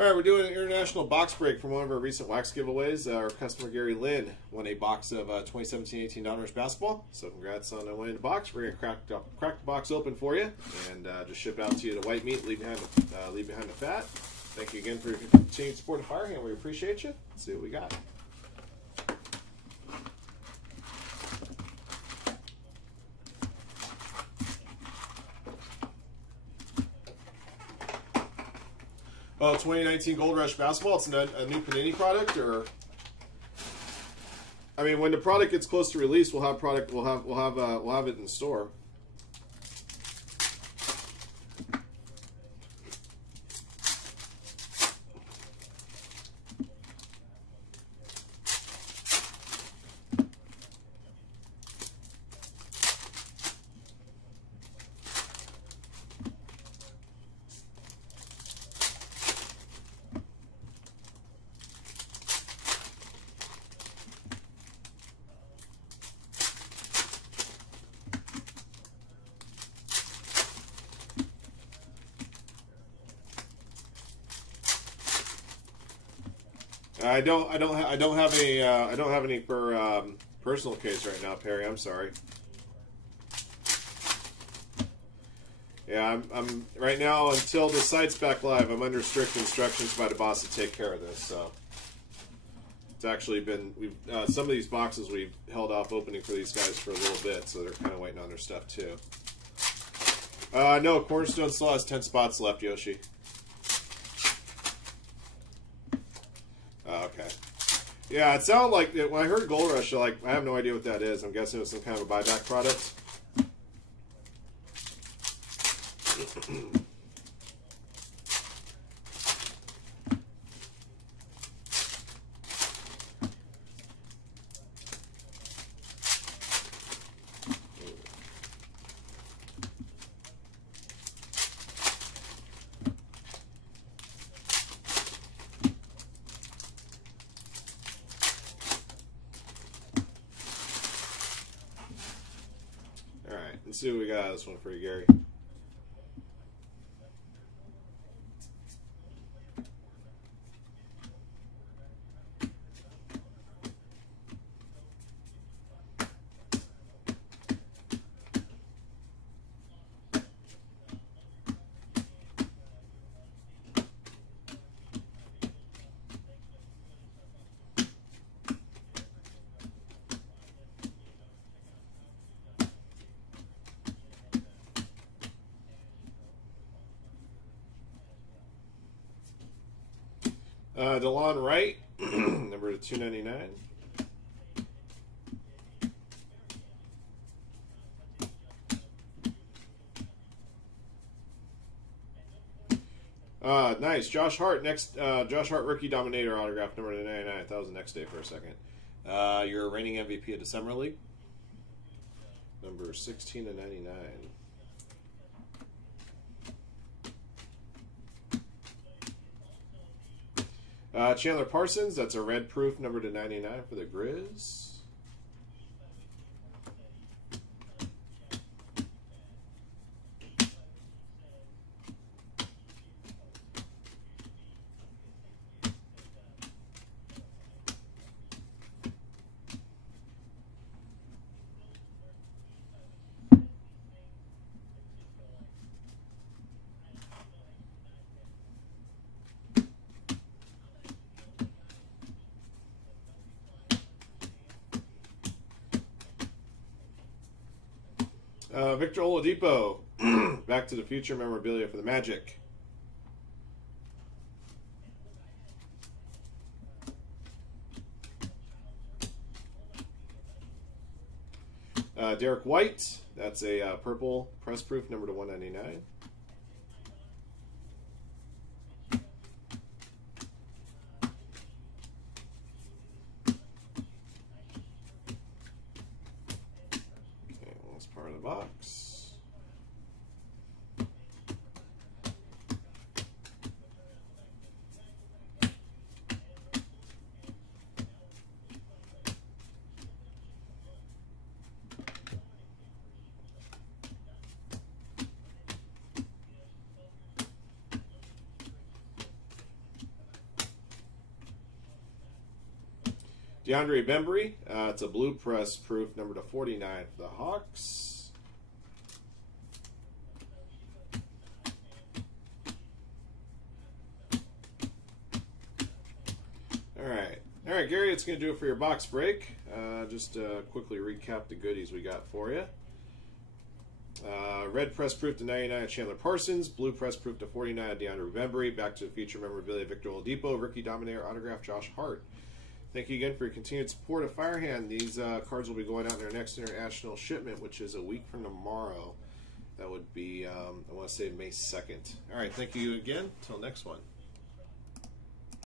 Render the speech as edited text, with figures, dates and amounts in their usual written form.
All right, we're doing an international box break from one of our recent wax giveaways. Our customer Gary Lynn won a box of 2017-18 Don Rush basketball. So congrats on winning the box. We're gonna crack the box open for you and just ship it out to you the white meat, leave behind the fat. Thank you again for your continued support of Firehand. We appreciate you. Let's see what we got. Oh, 2019 Gold Rush basketball. It's a new Panini product, or I mean, when the product gets close to release, we'll have it in store. I don't have any for personal case right now, Perry. I'm sorry. Yeah, I'm right now until the site's back live. I'm under strict instructions by the boss to take care of this. So it's actually been some of these boxes we've held off opening for these guys for a little bit, so they're kind of waiting on their stuff too. No, Cornerstone still has 10 spots left, Yoshi. Okay. Yeah, it sounded like when I heard Gold Rush, I have no idea what that is. I'm guessing it was some kind of a buyback product. Let's see what we got out of this one for you, Gary. DeLon Wright, number 299. Nice. Josh Hart, next. Josh Hart, rookie dominator autograph, number 99. That was the next day for a second. Your reigning MVP of the Summer League, number 16 to 99. Chandler Parsons, that's a red proof, number to 99 for the Grizz. Victor Oladipo, Back to the Future memorabilia for the Magic. Derek White, that's a purple press proof, number to 199. Okay, last part of the box. DeAndre Bembry, it's a blue press proof, number to 49 for the Hawks. All right, Gary, it's going to do it for your box break. Just quickly recap the goodies we got for you. Red press proof to 99 Chandler Parsons. Blue press proof to 49 DeAndre Bembry. Back to the Future memorabilia Victor Oladipo. Ricky Dominator autograph Josh Hart. Thank you again for your continued support of Firehand. These cards will be going out in their next international shipment, which is a week from tomorrow. That would be, I want to say May 2nd. All right, thank you again. Until next one.